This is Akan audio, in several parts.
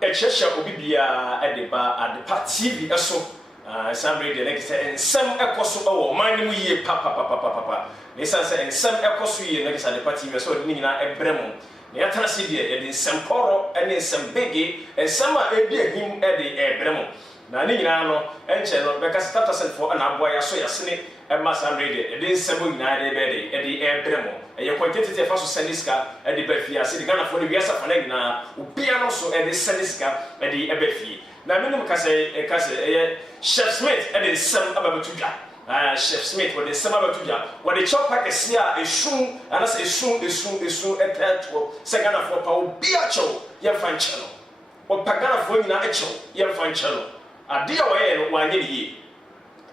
chesha obi bia edeba adepa TV eso some radio like say ensem ekoso o man mu yie papa ne sense ensem ekoso yie like say adepa TV so ni nyina ebremu ne yatana se die e de ensem koro ene ensem bege ensem a edi ahim e de ebremu na ni nyina no enche no beka start set for na aboa ya so yasene Emma Sam Radio, a day seven night bed, a day air bremo, and your quantity of Saniska, a de Befia, sitting down for the Viasa Fanegna, who piano so at the Saniska, a de Ebefi. Now, minimum Casse, Chef Smith, and then some about Tuja. Chef Smith, when the summer about Tuja, when the chop pack is here, is soon, and as is soon, at that second of what power be a show, your fan channel. Or Pagana for you, a show, your fan channel. A dear way, one year.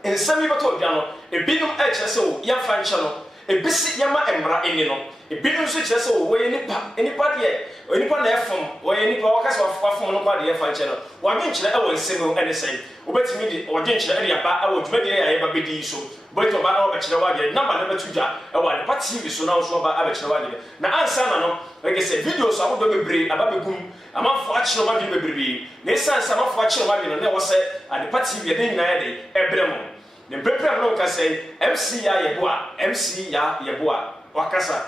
In some people piano, a binum HSO, young fan channel, a busy yama embra in no, a binum switch so way any part yet, or any part from, or any podcast of one nobody fan channel. One inch I was single and the same. Wait me or dinch area back, I would ready I ever be so. But about our bachelor, number 2 jar, I want the party so now so about bachelor. Now, answer no, like I said, videos I would be brave about the boom. I'm off watching what you be. They say some of watching what you never said, and the party you're doing every month. The prepare no can say NACEE Yaa Yeboah, NACEE Yaa Yeboah, Wakasa.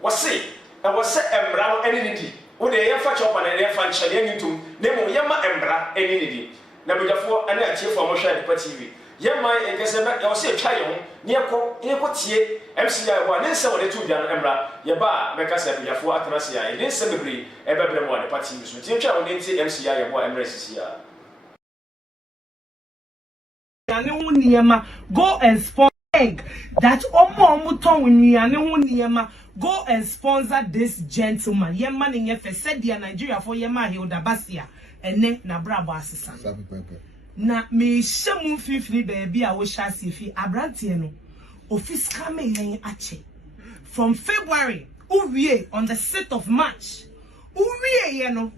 Was say, and was say embra any when they have fetch up and they find Chalian into Nemo Yama embra any niddy. Now, therefore, and I cheer for Mosha the party. Yama and Gazamak, you'll see a child near Cotier, NACEE Yaa Yeboah, then some of the 2 young embra, Yaba, Macasa, Yafua, Atanasia, and then celebrate every one the party. So, teacher, when they say NACEE Yaa Yeboah, NACEE. Go and sponsor that go and sponsor this gentleman. Yeman in Yefe said the Nigeria for Yema Hilda Basia and ne na brabo assistant. Na me shamu fifli baby I wish I see fi abrantieno office kame yen ache from February uwie on the 6th of March uwie yeno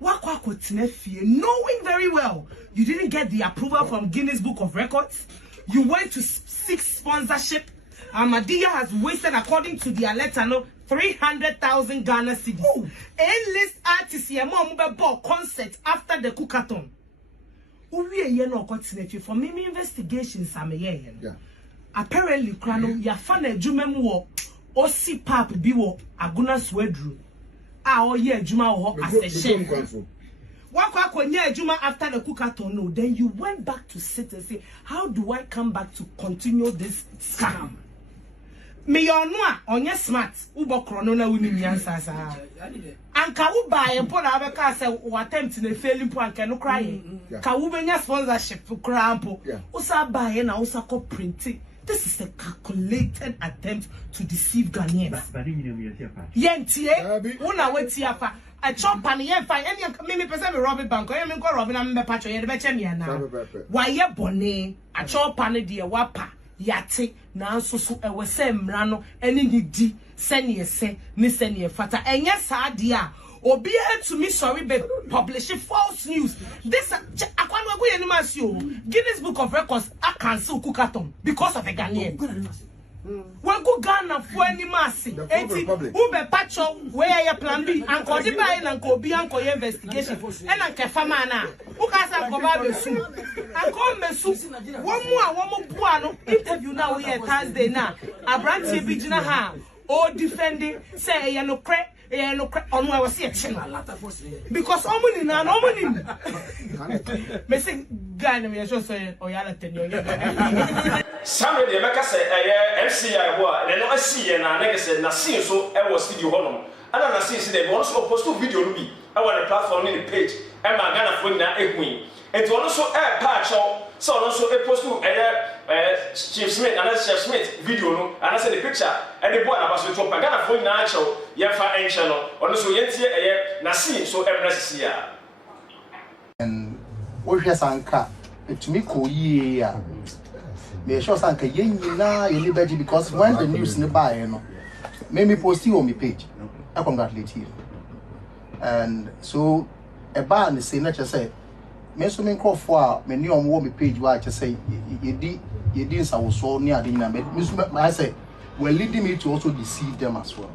knowing very well you didn't get the approval from Guinness Book of Records. You went to seek sponsorship. Ahmadiyya has wasted, according to their letter, 300,000 Ghana cedis. A-list artists here more concert after the cookathon. For me investigations apparently krano ya fana adwuma mu wo osi pap bi wo aguna swedru a oye adwuma wo as a chef. After the cookathon, no, then you went back to sit and say, how do I come back to continue this scam? Me you know on your smart ubo chrono uni miansa anka u buy and put abeka say o attempt in a failing point can no cry ka u benya sponsorship crampo usa buy na usa ko printing. This is a calculated attempt to deceive Ghanaians. Yentie una wetiafa a chop and yen fine any me person me robbing bank or me go robbing am be patcho ye be che me na why ye bone a chop and de wapa yate na so so e we se mra no eni di se ne se ni se ne fata enye sa de a obi to me sorry be publish false news. This akwanwa go ye ni masi o Guinness Book of Records a cancel cookathon because of a Ghanaian. When go Ghana for any massy, Ube Pacho, where your plan B, and Kodiba and Kobi and Koya investigation, and Uncle Famana, who has a Kobabe soon. And call Messu, one more Puano interview now here Thursday now. A brand Bijina ha, or defending, say, no crack. On my was because omuni na omuni me say Ghana me just say oyala tenyo somebody dey make say NACEE Yaa Yeboah and no see na nigga say NACEE so e was studio honom ana NACEE say dey also post video no bi I want a platform in the page e ma Ghana for na ehun and also e patch so also e post Chief Smith and Chef Smith video no and I say the picture and the boy na baso to Ghana for na acho ye fa enche no ono so yentie NACEE so NACEE ya and wo hwe sanka etumi ko yie ya me sure sanka yen nyina ye libaji because when the news ne buy no me post you on my page I congratulate you and so e ba ne say na che say me so me crofo a me ni on wo me page wa che say ye di nsawoso ni ade nyina me so I say well leading me to also deceive them as well.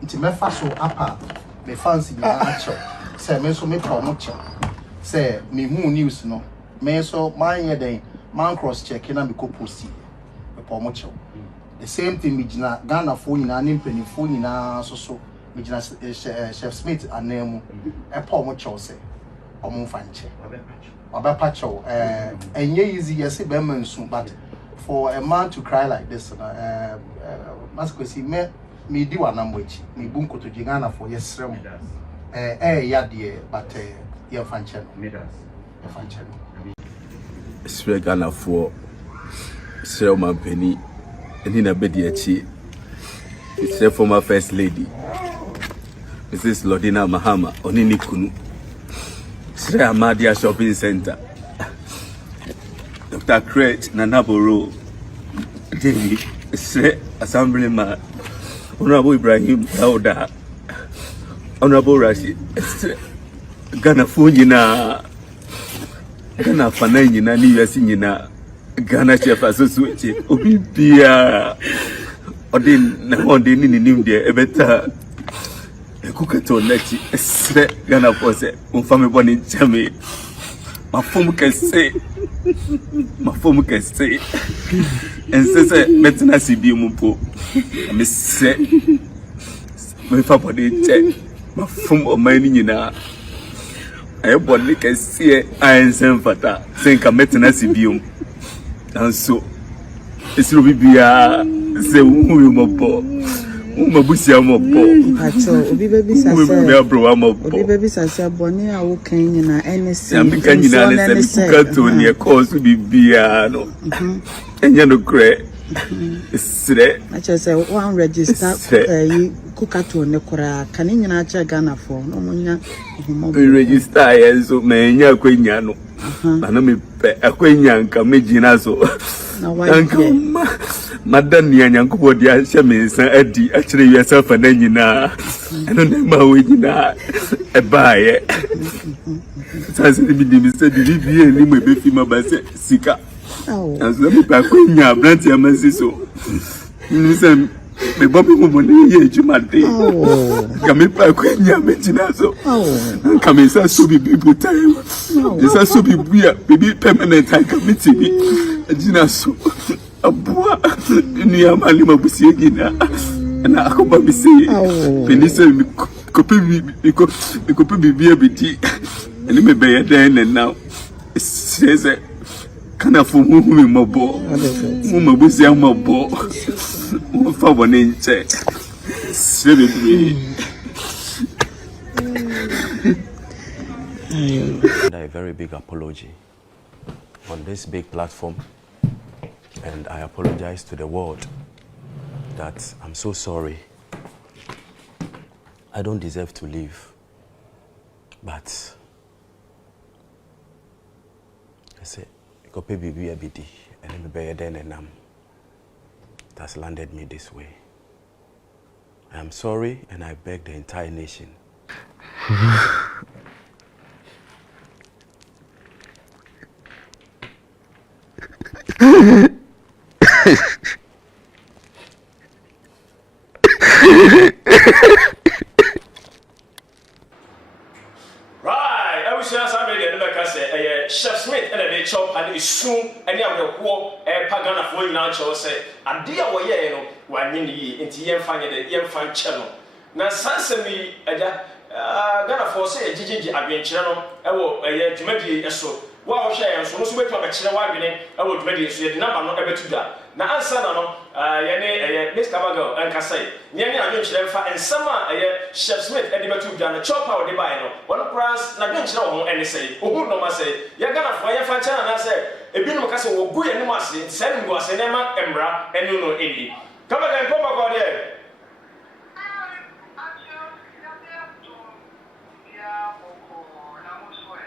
It's me fa so apa me fancy na acho say me so me promote say me who news no me so my head man cross check na me ko post me promote the same thing me gina Ghana phone na nimpeni phone na so me gina Chef Smith anemu e promote say omo fanche obepa chow enye easy yes be man soon but for a man to cry like this masquesi me di wa namwechi me bunko to Ghana for yes rem ya de but ye fanche no me das ye fanche no Sre Ghana for Sre Mampeni eni na bedi echi Sre former first lady Mrs. Lodina Mahama onini kunu Sre Amadia Shopping Center Dr. Crete Nanaboro David Sre Assemblyman Honorable Ibrahim Dauda Honorable Rashid Ghana for nyina Ghana fana nyina ni US nyina Ghana Chef Association obi bia odin na honde ni nim de ebeta ekukato nachi Sre Ghana force umfame boni chame mafom kese ensese metna sibi mumpo me se me fa boni che mafom o mani nyina ayeboni kese ayensen fata senka metna sibium anso esiro bibia se wu mopo mabusia mopo acho obi bebi sase obi bebi sase boni a wo kan nyina NACEE am kan nyina ne se kukato ne cause bibia no enya no kre Sre acho se one register kukato ne kora kan nyina acha Ghana for no munya register yenso menya kwenya no ana me pe akwenya nka megina so nka madan ni anyankobo dia hye mensa adi akire yesa fa na nyina eno na ma we nyina e baaye sanse bi di mi se di bi ni mo be fi ma ba se sika aso me pa kwenya branti amasi so ni se me bobi mo ni ye jumade ka me pa kwenya megina so ka me sa so bi butai isa so bi buya bibi permanent ka miti bi agina so abua ni amali mabusie gina na akoba bi se penise mi kope bibi abiti eni me be den na seze kana fu mu mi mabo mu mabusie mabo mu fa bone nche sebe bi a very big apology on this big platform, and I apologize to the world that I'm so sorry. I don't deserve to live, but I say, "Kope bibi abidi," and then be then and it has landed me this way. I am sorry, and I beg the entire nation. Right, I wish you had somebody in the Chef Smith and they chop and it's soon and you have the war Pagana for you now, say, and dear way, one in into Yen fan channel. Now, Sansami, Ghana for say, Gigi, I've been channel, I will to make a so. Wow, share so much better than China. Why being I would make it so the number not able to that. Now, answer no, Miss Camago and Cassay. Yanni, I mentioned and summer Chef Smith and the two gun chop out the buy no. One price, not mention and say, who no must say, you're gonna fire for China. And I say, a bit of Castle will go and must send was an Emma, Embra, and you know, Eddie. Come again, come back there.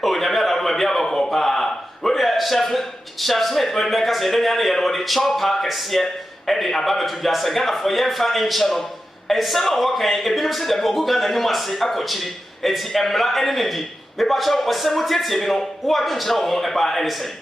Oh, Yamada will be able to pa. Well, Chef Smith will make us a day or the chop park as yet, and the Ababa to just a Ghana for Yenfa in channel. And some are walking a bit of the Bogugan and you must say, Akochi, and the Emla and Indy. The Pacho was simultaneously, you know, who have been shown about anything.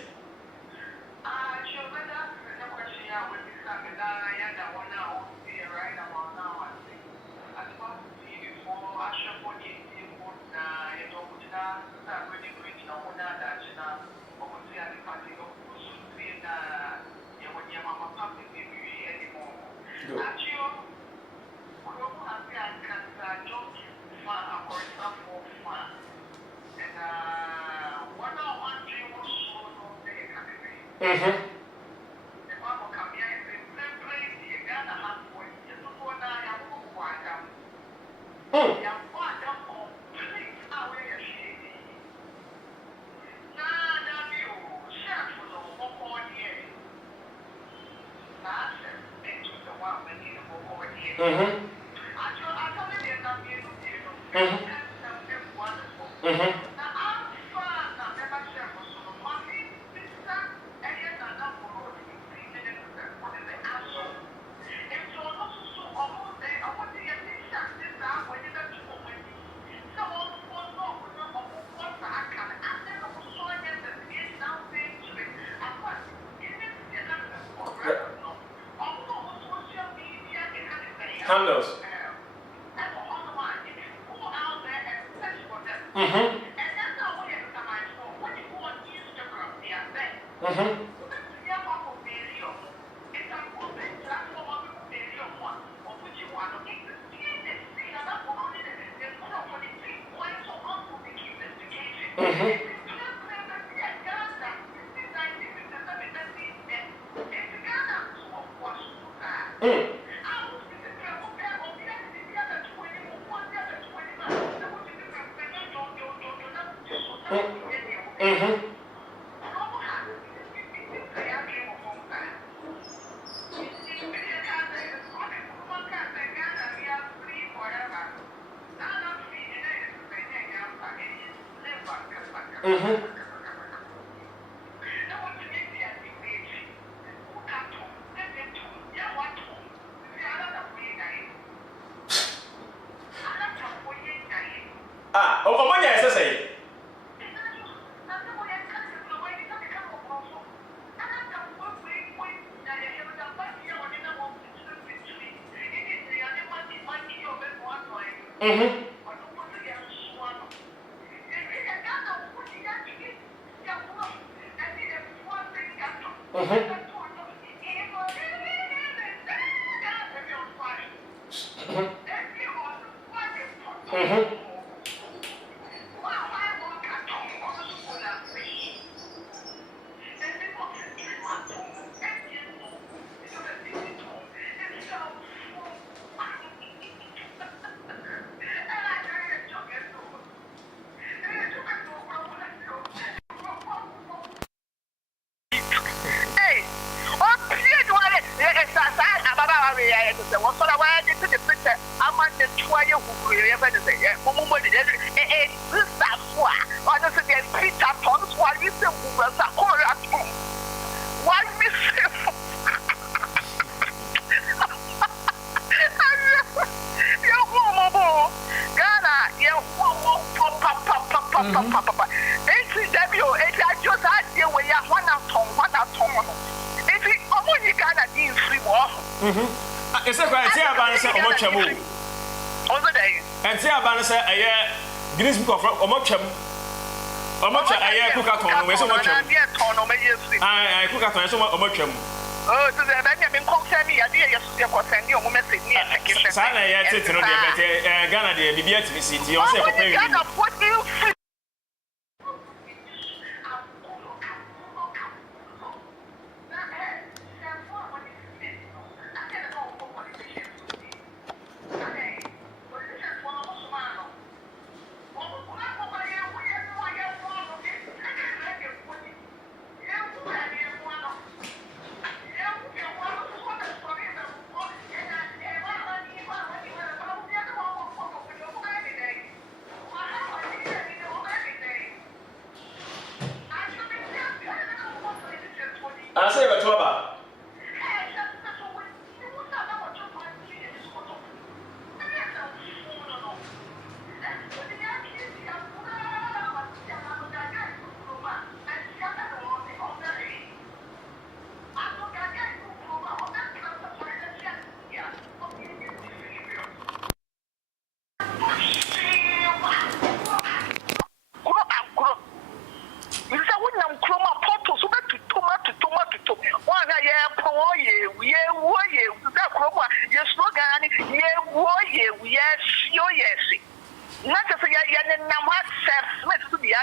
Handles.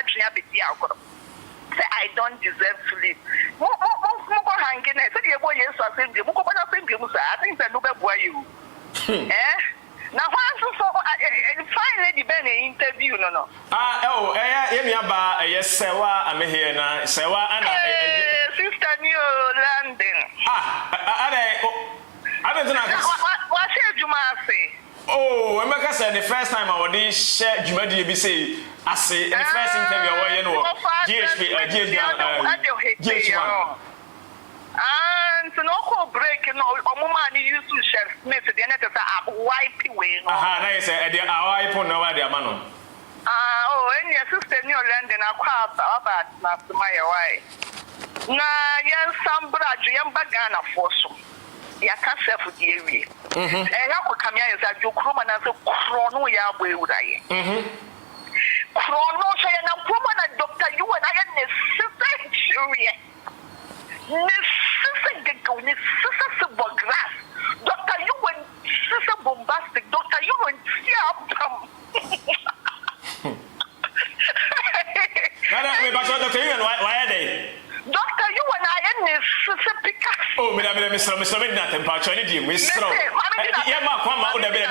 tria be dia go. Say I don't deserve to live. Mo hanging say the boy yes assembly. Mo ko na assembly mo say I think say no be boy you. Now once so finally the ben interview no. Yemi aba yesewa am here na sewa ana sister New London. I don't know. What say Juma say? Oh, Emeka said the first time I would share Juma DBC I say the first interview I know GH1 and so no break no omuma ni use to share Smith the net is wipe away no na say e wipe no wa dia ma no and your sister New London akwa about na my why na yan sambra ju yan bagana foso ya kasa fu die wi ya ko kamia ya za ju kroma na so krono ya gbo ewuraye krono so ya na kroma na doctor you and I ne sister jury ne sister gego ne sister grass doctor you and sister bombastic doctor you and me but doctor you and why are they doctor you and I ne sister Picasso oh me na temperature ni di we sro ya ma kwa ma o da be ni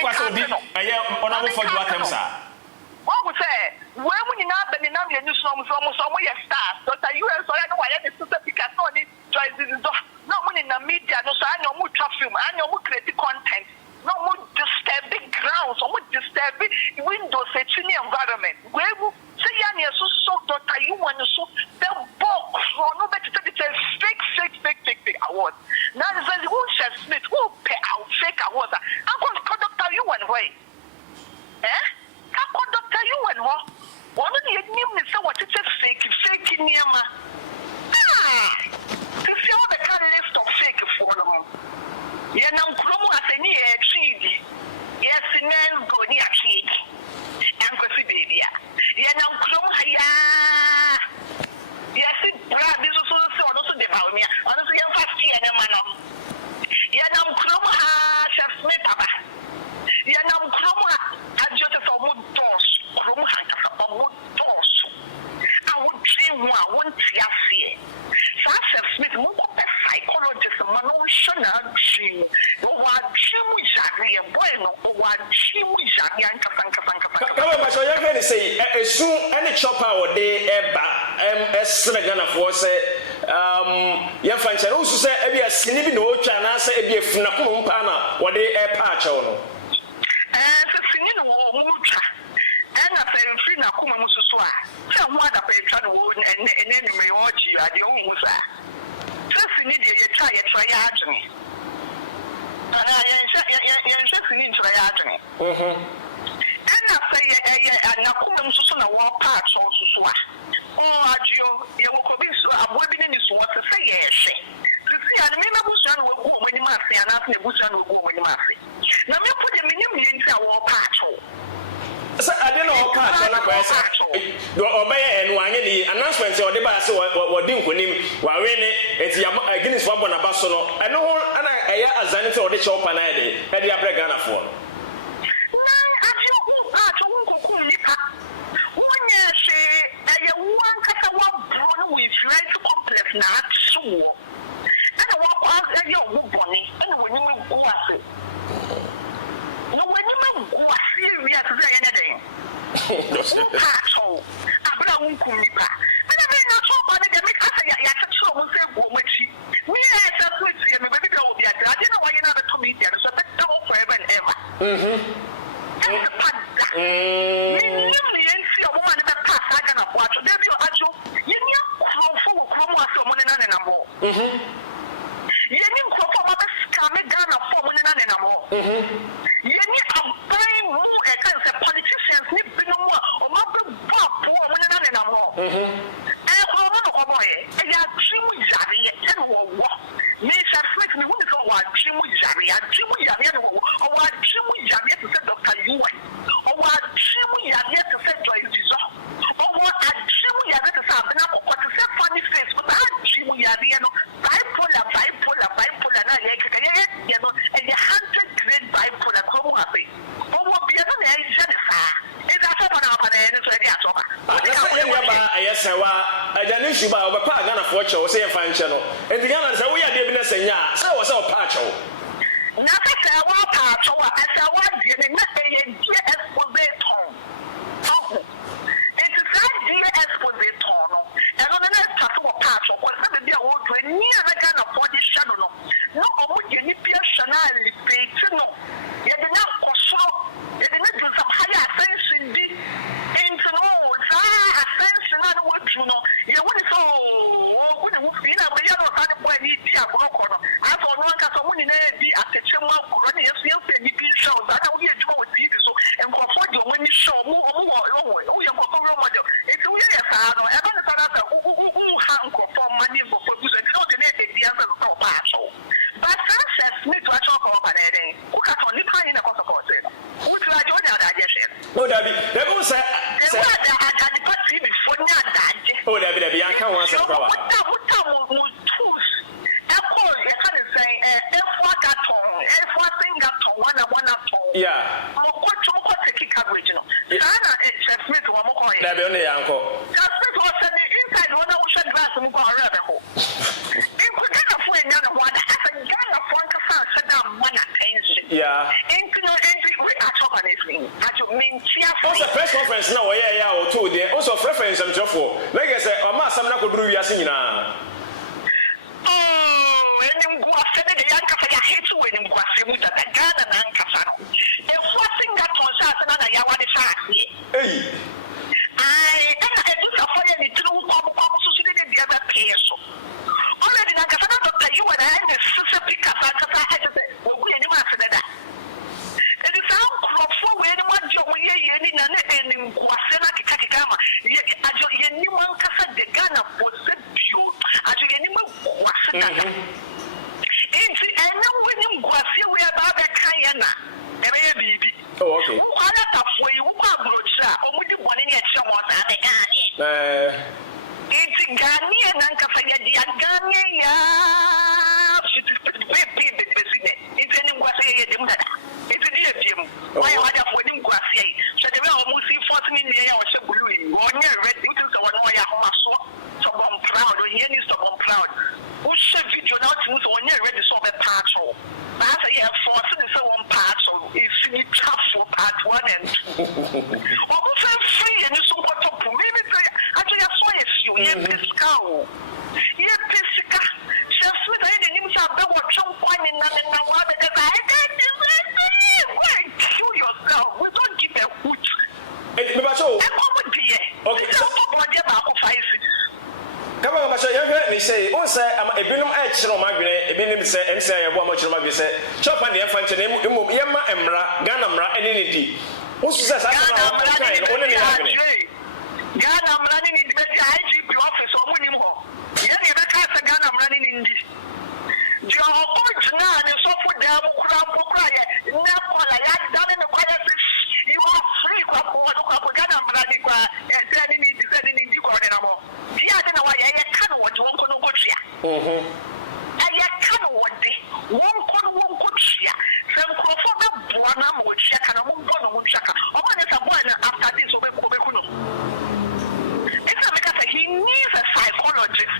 kwa so di ya ona bo for you atemsa what we say when we na be na me ni so mo ya star doctor you and so ya no why ne sister Picasso ni choice is no money na media no so anyo mu twa film anyo mu create content no mu disturb the grounds or mu disturb windows setting environment we say ya ne so doctor you want so the book no better to the fake award now the who shall Smith who pay out fake awards and doctor you want way doctor you want what one of the name is what it's fake niama to see all the kind of list of fake for them ya na nkromo aseni e chidi yes men go ni achidi and go see baby ya na nkromo haya yes bra this so also the about me also ya fast here na mano ya na nkromo ha chef Smith aba ya na nkromo ajote for mo dos nkromo ha ka for mo dos I would dream one won't ya fear chef Smith mo ko psychologist man no shona dream no wa dream jari boy no wa dream jari anka sanka kawe ba so ya ke say esu any chopper wo de eba Gana for say ya fancha no so say e bia sini bi no otwa na say e bia funa ko mpa na wo de e pa ache wo no so sini no wo mu twa na say free na ko mu so a say ho ada pa twa no wo ene me wo ji ade wo mu sa so sini de ye twa ya adwene ana ye sini twa ya adwene na say na ko mu so na wo pa ache wo so a adio ye wo ko bi so abo bi ni so what say ye hwe sisi ya me na busu na wo ko ni ma se ana na busu na wo ko ni ma se na me pu de me nim ye ntia wo pa acho sa ade na wo pa acho na kwa sa do obeye enu anye ni announcement o de ba se wo di nkonim wa we ni enti ya Guinness wa bona ba so no eno ho ana eya azane te o de chopa na ede e de abre Ghana for na adio ku acho wo ko ku ni pa one kata wa bro with right complex na so and wa kwa ya wo boni and when you go ase no when you go ase we are to say anything so abra unku nipa and I mean so ba de me asa ya tso mo se go machi we are to say me baby go be atra I don't know why you not to meet there so that go forever and ever Yeni nkofo ba be scam Ghana for money na na mo. Yeni abai mu e kan se politicians ni binu mu o ma be ba po money na na mo. Ko no ko boy e ya trimu yare e no wo. Ni sha freak ni wo ko wa trimu yare ya trimu yare no wo. O wa trimu yare to say Dr. Yuan. O wa trimu yare to say Joy Zizo. O wa trimu yare to say Abena ko to say funny face but I trimu yare no bipolar na ye you know and 100 grade bipolar ko mo afi o mo bia na ye je sa e da so na pa na so dia atoba ya ba ayesewa ajane shuba obepa Ghana for cho say fa nche no enti Ghana say wo ya de bi na senya say wo say opa cho na say wa pa cho wa asa wa die ne na e die expositor oh it is that die expositor no e no na start wo pa cho ko say be a wo do ni na Ghana for the shadow no omo je ni pia channel page no ye de na koso ye de na do some higher attention di into no attention na wo do no ye wo ni so wo ni wo fi na we ya no sa de boy ni di agoro no aso no nka so wo ni na di ateche mo agoro na yeso ye se ni bi show that wo ye do wo TV so enko de wo ni show mo wo ye ko ko mo de e so ye sa no e ba na sa na ka wo ha nko for mani go for bu so no de na e di asa ko pa so but Francis me to acho ko ba de ko ka to ni pa ni na ko support e wo try jo na da je share no dabi de go say the party before nya da je oh dabi ya kan wan say kwa yeah. That be only yanko. Yeah. Also press conference now yeah or two there. Also preference am jofo. Like I say, o ma sam na ko duru wi ase nyina. When you go after the young cafe, I hate you when you go after with a Ghana and Cassano. The first thing that was another Yawani factory. Hey, I do a fire in the true society the other place. Already, Nakasana, Dr. You and I, the sister pick up at the after that. It is how crop for anyone and in Guasena Kakama. Yet, anyone Casa de Ghana was the view. As you anyone Guasena. oh, okay. Say, oh, say, I'm a binum action on my grenade, a binum say, and say, a woman, my say, chop on the infant, Yama, Emra, Ganamra, and any. What's that? I'm running in the IGP office or winning more. Yet, the cast again, I'm running in this. The original and so for them, cry, now, I had done in the quiet. You are free, I'm running and sending me to sending in the corner. I don't know why I can't watch one could go here. I can't watch one could share. Some crop of one would check and I won't go on check. I want to one after this will be it's because he needs a psychologist.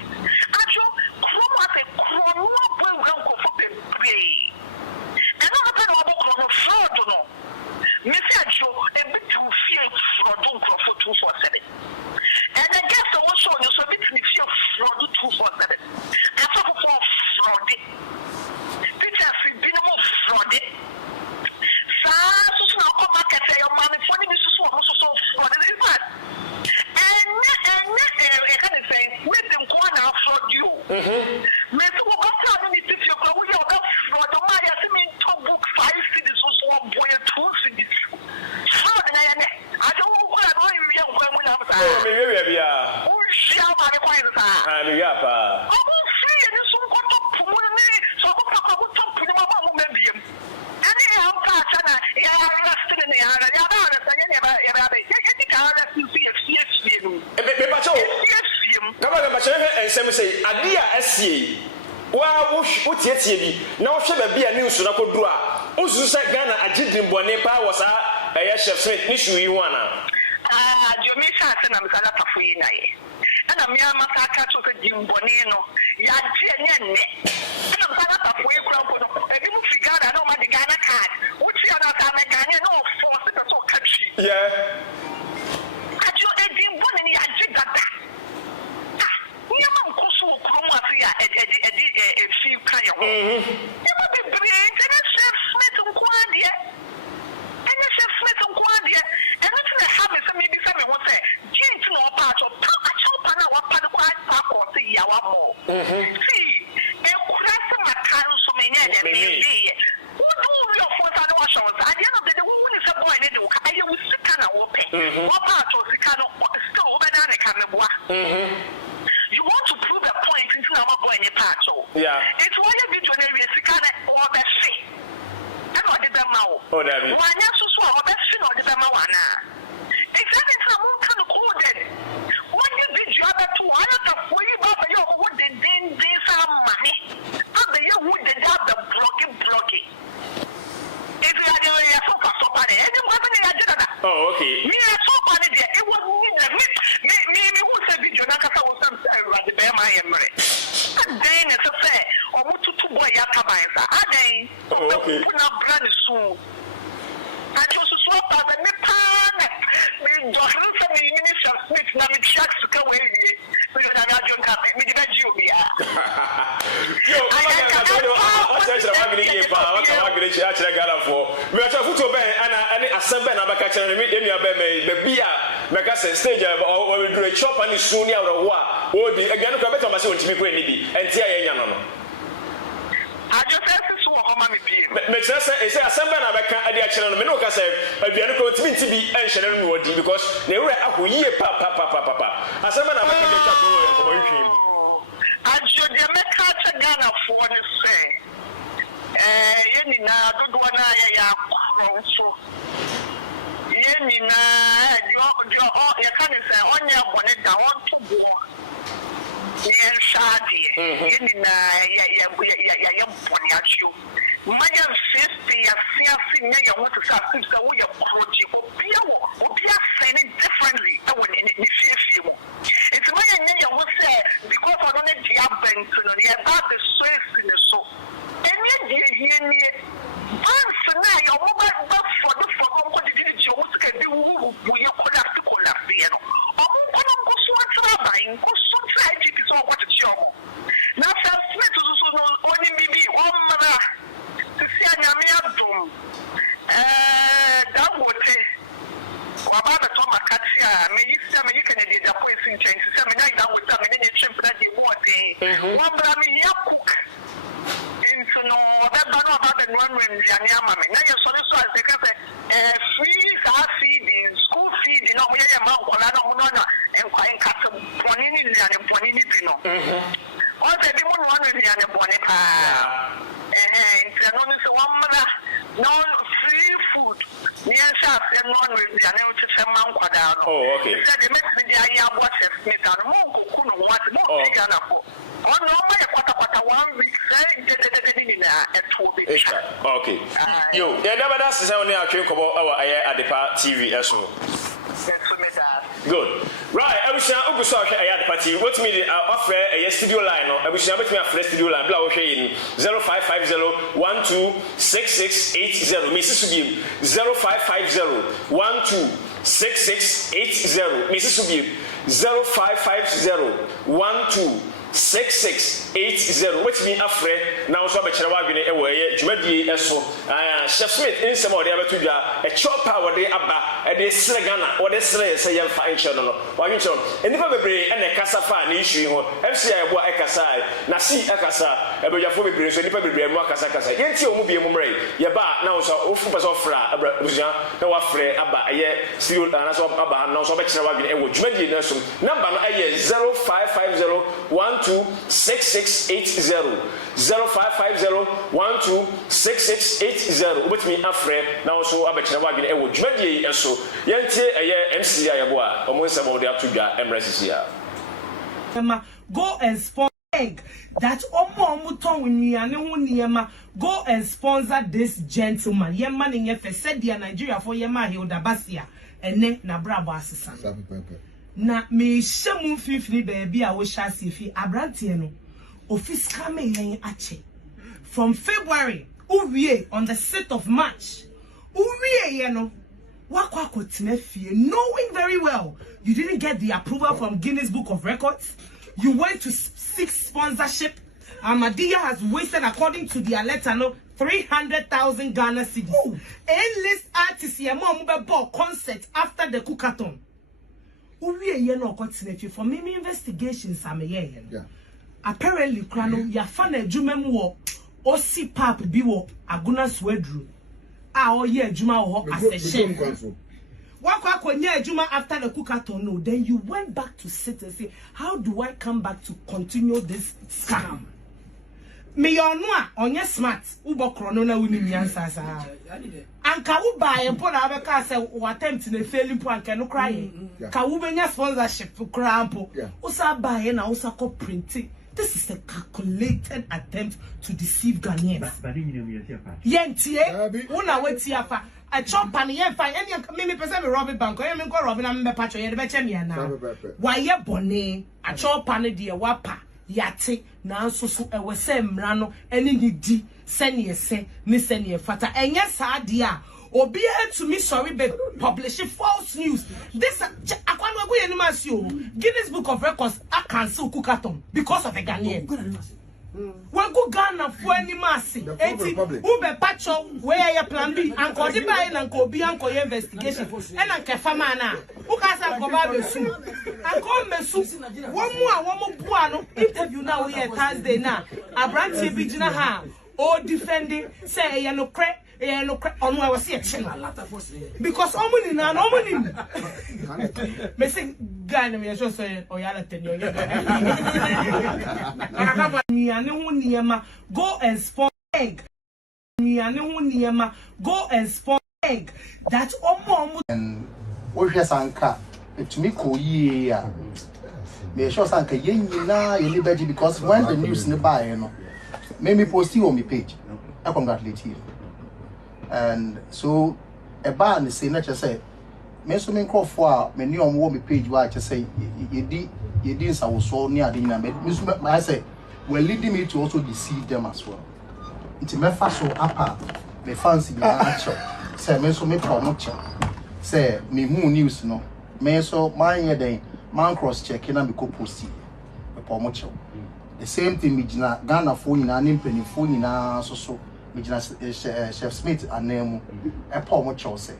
Actually, from a chrono will go for the play. And not about fraud, no. Mr. Joe, a bit too fear for don't go for 247. And I guess I was showing you so bit me feel fraud 247. I thought for fraud. Peter free been more fraud. So now come back and say your mommy funny this is so fraud. And I kind of say, with them corner fraud you. Me to go down in the city, go with your fraud. I have me to book 5 cities or boy 2 cities. Fraud, I don't know what I'm going to do. Oh, maybe we are. Say, Adia SCA. Wow, what yet ye? Now, shall be a news to Nakodra. Also, Ghana, a jiddim bonnet power was a chef, Nishu, you wanna. audio me sha se na msala tafo yi na ye ana me amaka ka to se jimboni no ya tie nye ana msala tafo yi kura ko no ebi mu figara na o ma di Ghana card uchi ana ka me Ghana no force to so country audio e jimboni ni ya jigata ni ma nko so kuro mu afi ya e fi kan ye ho e ma be brain and chef Smith nko adie and chef Smith nko adie and nothing that happens maybe some won say gin no part of na wa pa kwa ko se ya wa mo see e kura se makan so menye ne me wo do your phone and wa show at the end of the day wo ni se boy ne do ka aye wo sika na wo pe wo part of sika no still wo be na ne ka me boa you want to prove a point into na wo boy ne part so it's why you be to na we sika na wo be see and what did them now wanya so so wo be see no did them now na exactly how one can code when you did you have to another for you baba you who the din some money and the you who did have the blocking if you are the so bad and you want to get that okay me so bad there it was me who said video na kasa was some the bear my memory and then it's a fair or what to boy yakabanza and then okay put up brand soon I just so bad me pan me do have me minister Smith na me check to come away me na ga John Cap me di beji obi a yo I say I'm going to give pa what am going to chere gala for me acha futo ben ana ani asem ben abaka chere me dem ya be me bia me ka say stage o we do chop and soon ya wo a wo di again ko better ma say ontimi ko ni bi enti aye nya no I just said so how many people me say asem ben abaka ade a chere no me no ka say aduane ko ontimi nti bi en chere no wodi because na ewura akoyie pa asem ben abaka de chop wo ko mo hwim ajo de me ka cha Ghana for the say yeni na dodo na ya so yeni na jo ya kan say onya bone da won to bo yen shadi yeni na ya bone ajo manya 50 ya siasi nya ya want to say so we ya project obia say it differently I want ni fifi mo it's when you want say because I don't need the bank to know about the source in the so any here na ya wo ba for the ko di je wo ska di wo ye collapse ye no o ko no so tra ban ko so tra ji ti so ko ti cho na fa Smith so no oni bibi o mara ti si anya me adum da wote kwa baba to makati a me yisa me yikane de da point in change se me na da wote me ne chimp na di wote wa mara me ya cook into no that no about the one when ya mama na you so as they can say free car feeding school feeding no ya ma ko na no en kwa en kat poni ni ya ne poni ni bi no o se bi mo no ya ne poni pa into no ni so wamra no free food ni ya sha se no ya ne o ti se man kwa da no okay se de me ti ya what me ta no mo ko ku no what mo ti ya na ko on no ma ya kwata 1 week okay yo ya da bada se oni atwe kobo awa aye Adepa TV eso good right abusia oguso ahwe aye Adepa TV what me offer aye studio line no abusia betimi afre studio line bla wo hwe yi 0550126680 Mrs. Subim 0550126680 Mrs. Subim 0550126680 which mean afre now so abekere wadwene e wo ye djumadie eso Chef Smith insem ode abeto dwa e chop power de aba e de Gana ode sre se ye fa inche no wadwene cho enipa bebre e na kasa fa na issue ho MC Yaa Yeboah e kasa na si e kasa e bejafo bebre so enipa bebre mu kasa yenti o mu bie mu mre ye ba na so ofu pese ofra abuja na wa frɛ aba ye studio na so aba na so abekere wadwene e wo djumadie na so number no aye 0550126680 0550126680 with me afre now so abekere wadwene e wo djumadie eso yentie eye MC Yaa Yeboah omo nsem ode atodwa emresisi ya go and sponsor that omo ton nnuane ho niema go and sponsor this gentleman yema ne ye fe said Nigeria for yema Hilda Basia ene na brabo asesa na me shemu fifini baby a wo shasi fi abrante no office kame yen ache from February uwie on the 6th of March uwie ye no wakwa kotina fie knowing very well you didn't get the approval from Guinness Book of Records. You went to seek sponsorship. Ahmadiyya has wasted, according to their letter, 300,000 Ghana cedis. A-list artists here more concert after the cookathon. For me investigations, apparently, Krano, ya fan a jumem wo osi pap biwo aguna swedru. Ye juma ho as a chef. After the cookathon, no, then you went back to sit and say, how do I come back to continue this scam? Me onwa onye smart ubo krono na wuni nyansa sa anka wo ba ye mpo na abeka say wo attempt na failing po anka no cry ka wo benya sponsorship crampo usa ba ye na usa ko printing. This is a calculated attempt to deceive Ghanaians. Yentie una weti afa a chop and yen fine any me person me Robin Bank or me go Robin am me patcho ye be che me na Yaa Yeboah a chop and de wapa yate na nso so e we se mra no ene ni di se ne se ni se ne fata enye sa de a obi to me sorry be publish false news. This akwanwa go ye masi o Guinness Book of Records a cancel cookathon because of a Ghanaian. We go Ghana for any massy. Eti ube patcho where ya plan B and ko di ba na ko bi an ko investigation e na ke fama na u ka sa ko ba be su an ko mesu wo mu a wo mu bua no interview na we Thursday na abrantie bi gina ha o defending say ye no cre on I was here because omuni na omuni me say Ghana me just say oyala tenyo go and spawn egg go and spawn egg that and we hear sanka to me ko ye ya me sure sanka yen na ye liberty because when the news ne buy no me post you on my page I congratulate you. And so a ban is saying that you say, Messumin call for many on my page where I just say, you did so near the number. I say, well, leading me to also deceive them as well. It's my first so upper, me fancy the answer. Say, Messumin promote say, me moon news no. Me so my day, man cross checking and be co posty, a promotion. The same thing with Ghana phone and impany phone in so. Chef Smith and name a poem chose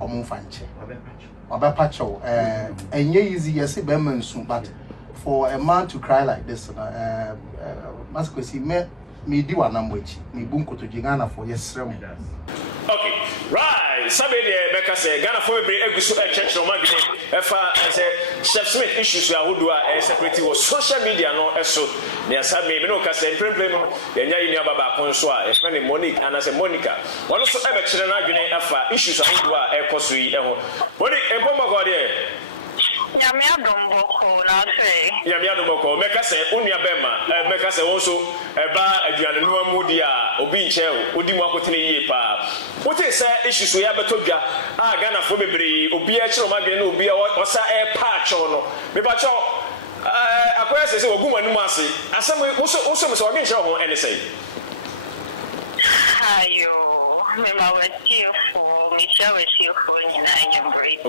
or Monfanche or Bapacho, and easy as a beman soon, but for a man to cry like this, Masquesi me do one which me bunko to Gigana for yes. Okay, right. Somebody Becca say Ghana for me egusu church no magine efa say Chef Smith issues we who do a security was social media no eso na sabe me no ka say play no nya yi nya baba konso a e friend Monique and say Monica one so ebe kire na adwene efa issues who do a ekoso yi eho Monique emboma go there Yami adomboko na say. Yami adomboko meka say onua bema meka say also eba aduane no amudi a obi nche odi mu akotene yie pa. What is issues we abeto dwa a Ghana fo bebre obi a kire o magene na obi a osa e pa cho no. Me ba cho akoya say ogu manu ase. Asem wo so me so obi nche ho ene say. Ayo me ma wati for Michelle was here for you and break. I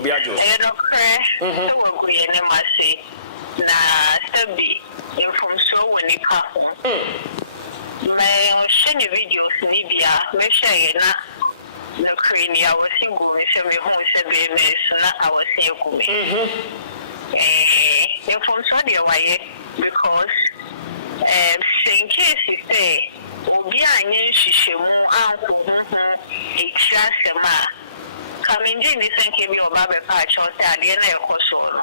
don't cry. So we're going to Massey. Na Sabi, from so when you come home. My shiny videos, Libya, Mesha, no crane, I was single, Miss me home, Sabi, not I was here. From so dear way, because, in case you say, Obia, Shimu, Uncle, Sema. Coming in this and give you a barber patch or Tadiana or Cosoro.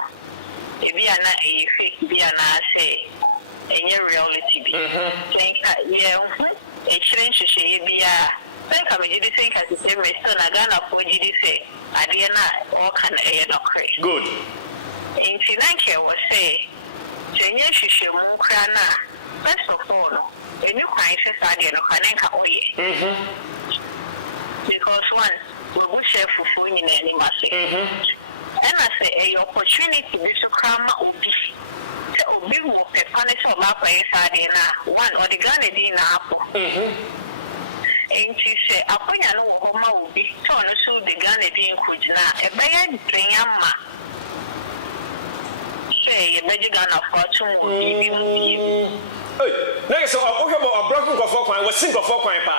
If you are not a fake, be an say, and your reality be. Think, yeah, a change to say, be a. Then come in the same as the same son, I got for you to say, Adiana, or can I not crazy. Good. In Finankia was say, Jenya Shishimu Krana, first of all, a new crisis, Adiana Kanaka Oye. Because one, we will share for phone in any massive. And I say, a opportunity to come obi. So obi will punish or map one or the Ghana dinner apple. And she said, Apoya no homa will be torn so the Ghana being could now. A bad drama. Say, a better gun of fortune will be. Next, a broken for coin was single for coin pa.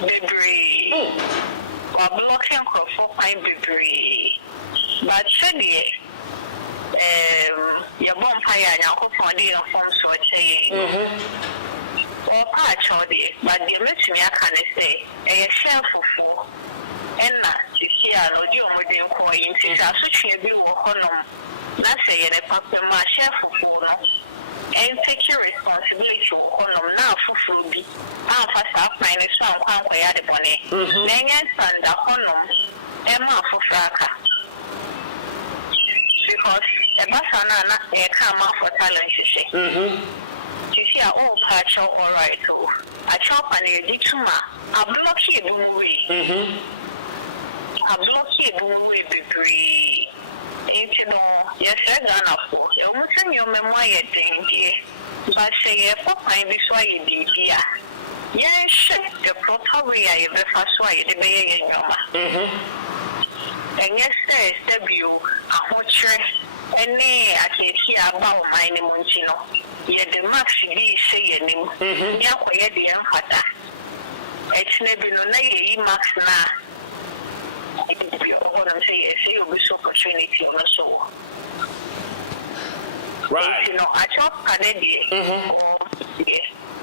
Debris. Or blocking for coin debris. But said ye, your bonfire and your for the form so saying. Or patch or the, but the rich me I can say, a shelf for and not to see a lodge with the coin, since I switch a bill or honor. Not say a papa my shelf for and take your responsibility for honor now for fruity. I'll pass up my son, Quanquay at the bonnet. Then and the honor, Emma for fracas. Because a basana not a come out for talent, she said. You see, I all patch all right, too. I chop and a dituma. I block you, do we? I block you, do we, baby? Ain't you know, yes, I done for. You must send your memoir at danger. But say, a pop, I be so you did here. Yes, the proper way I ever first saw you, the baby in your and yes, there is W, a watcher, and nay, I can see about my name, Montino. Yet the max be saying him, Yaqua the Empata. It's never no nay, Max na. I can be all and say, you'll be so opportunity on the soul. Right, you know, I chop Canadian,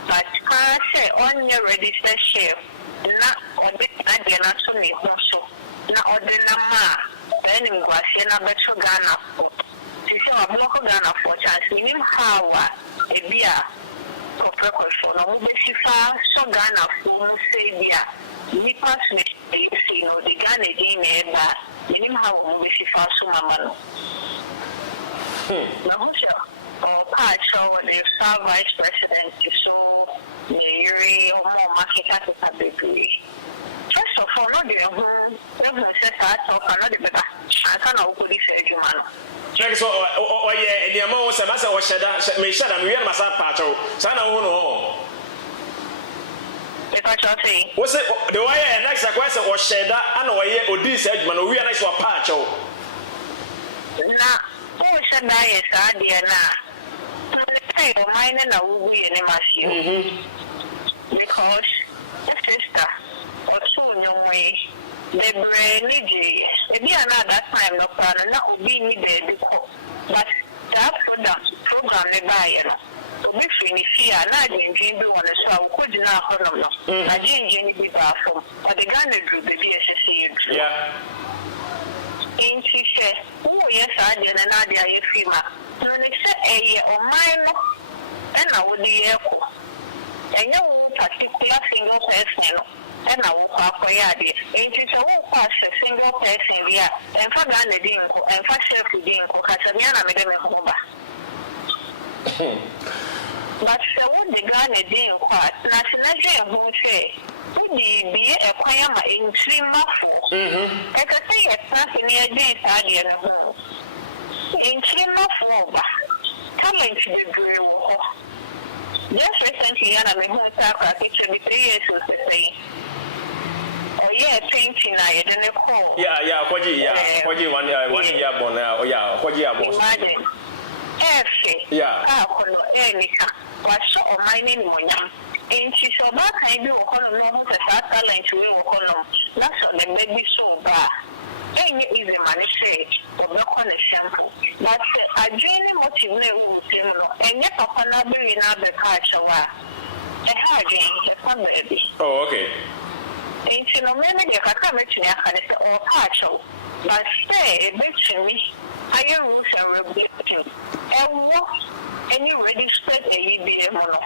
but I say on your register share, not on the Nadiana to me also. Na ordena ma eni ngwase na beto Ghana for tisi wa bloko Ghana for chance minim hawa ebia for no be sifa so Ghana for say bia ni pass me you know the Ghana din eba minim hawa mo be sifa so mama no na ho sha patch the vice president so yiri o mo market at baby. First of all, not the who says I talk another better. I can't go this human. So, the amount of Samasa or Shada may shut and we have Massa Pato. Sana Uno. If I shall say, was it the way a nice question or Shada and away or this edgeman, we are nice or Pacho? Now, who should I is idea now? Say, or mine and I will be an because sister. Or soon, young way. The brain, maybe another time, no problem, not be me there before. But that program, the buyer. So, if we see a large engine on the show, could not hold them. I didn't be bathroom, but the gun group, the BSC. Yeah. And she said, oh, yes, I did an idea, you feel. So, they said a year or mine, and I would be echo. And no particular single person. And I will call Yadi. It is a whole pass a single person here, and for Ghana Dinko, and for Chef Dinko, Casamiana Madame Hoba. But so what the Ghana Dinko, National who say, would be a choir in 3 months? I can say a person near James Adian home. In 3 months, coming to the grill. Just recently, I am home to picture with 3 years to say. Oh, yeah, painting, I didn't call. Yeah, what do you want? 1 year born now. Oh, yeah, what do you want? Imagine. Yeah, but so my name is and she saw back. I do know the talent to will that's on the baby so bad. And it is a money say, or not on a shampoo. But I dream what you will with him, and yet upon a very another culture. A hard game, a fun baby. Oh, okay. And you know, maybe I can't make you or partial, but say a bit to me. I am rules and regulating. And what any ready spread a EBM mono.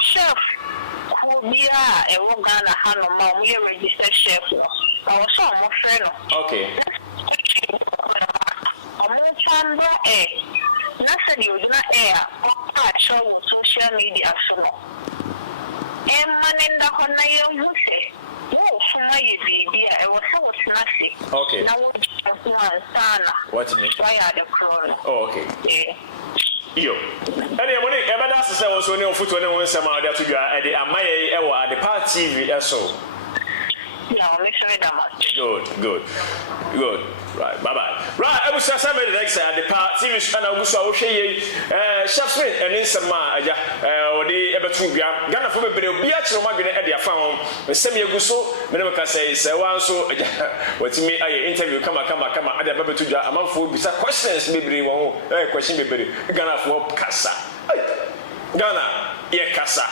Chef, who be a woman, a hand of mom, we registered chef. I was so much friend. Okay. A more eh? Nothing you do not air or partial social media. So, and man in the Honaya, who say, oh, for my baby, I was so nasty. Okay. Now, What me? Why are the crown? Oh, okay. Yeah. Yo. Any money ever that's say was on your foot when one some other to you at the Amaya at the party TV so. No, make sure that much. Good. Right, bye. Right, I was just saying the next at the party TV and I was so she Chef Smith and in some or the Ebetrubia Ghana for me be actually my at their farm semi guso Menaka says one so what's me I interview come at the baby to among food beside questions maybe one question maybe Ghana for Casa Ghana Kasa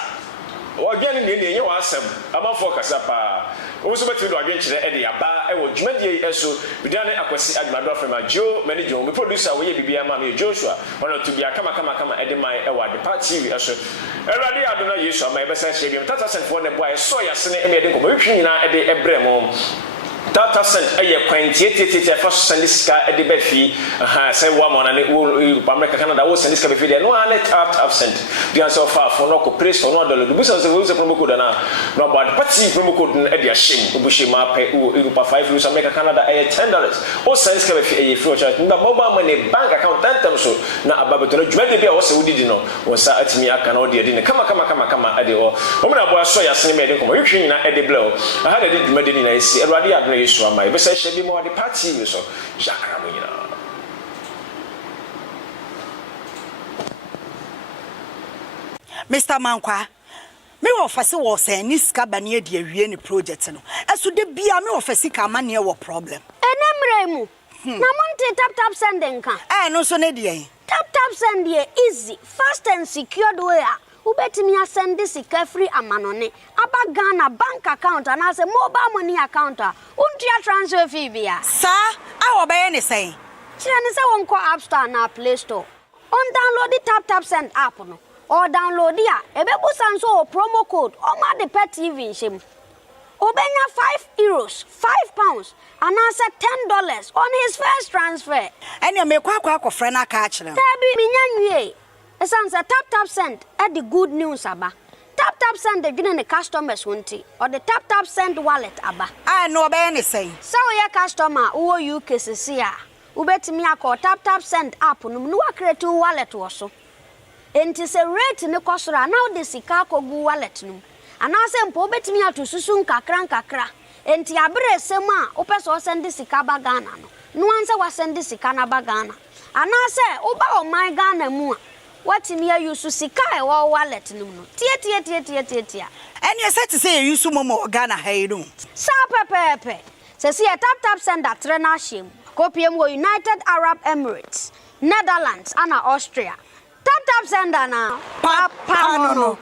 or again in your awesome about for Casapa. Also, but you do against the Eddie Abba, I will Jumedia Esso, Vidana Aquasi at my daughter, my Joe, Manager, we produce our way, be a mammy Joshua, or to be a come at my the party. Already, I do not use my best stadium. Tata sent for the boy, so I sent a medical moving at the Ebremo. Tata sent a quantity first send this guy at the bed fee. Say woman and it will America Canada was send this cafe. No one let absent. The answer far for no place for no dollar. The business was a promo code now. No, but party promo code at their shame. Bushima pay Europa 5 rules America Canada $10. Or send this cafe a future. The mobile money bank account 10 so now about to join the also did know was at me. I can order dinner. Come at the or. Woman, I was so I sent me at the blow. I had a little medicine. I see already. So my best should be more the party so Jacramina. Mr. Mankwa, me officer was saying this cabane de any project no. As to the be a me officer come near what problem. Enemremu. Na monte tap sending ka. No so ne dey. Tap send dey easy, fast and secured way. Ubetimi send this free amanone aba Ghana bank account and as a mobile money account untia transfer fee bia sir awo be ne say chire say won ko app store na play store on download the tap send app no or download dia ebebu sanso promo code o ma the pet TV shim obenya €5 £5 and answer $10 on his first transfer ene me kwa friend aka kire tabi minyanwie esan say tap send at the good news aba tap send the giving the customers won't or the tap send wallet aba no be any say so your customer who UK CCA ubetimi akọ tap send app no no create wallet wo so enti say rate ne kosora now the sika kogu wallet no anase mpo ubetimi atosusu nkakra enti abre sem a opeso send sika ba Ghana no anse wa send sika na ba Ghana anase uba o my Ghana mu what me use sika e wo wallet no tie and you said to say you use momo Ghana hey no sa pepe say see tap send that trainer shame kopiem wo United Arab Emirates Netherlands and Austria tap send na papa no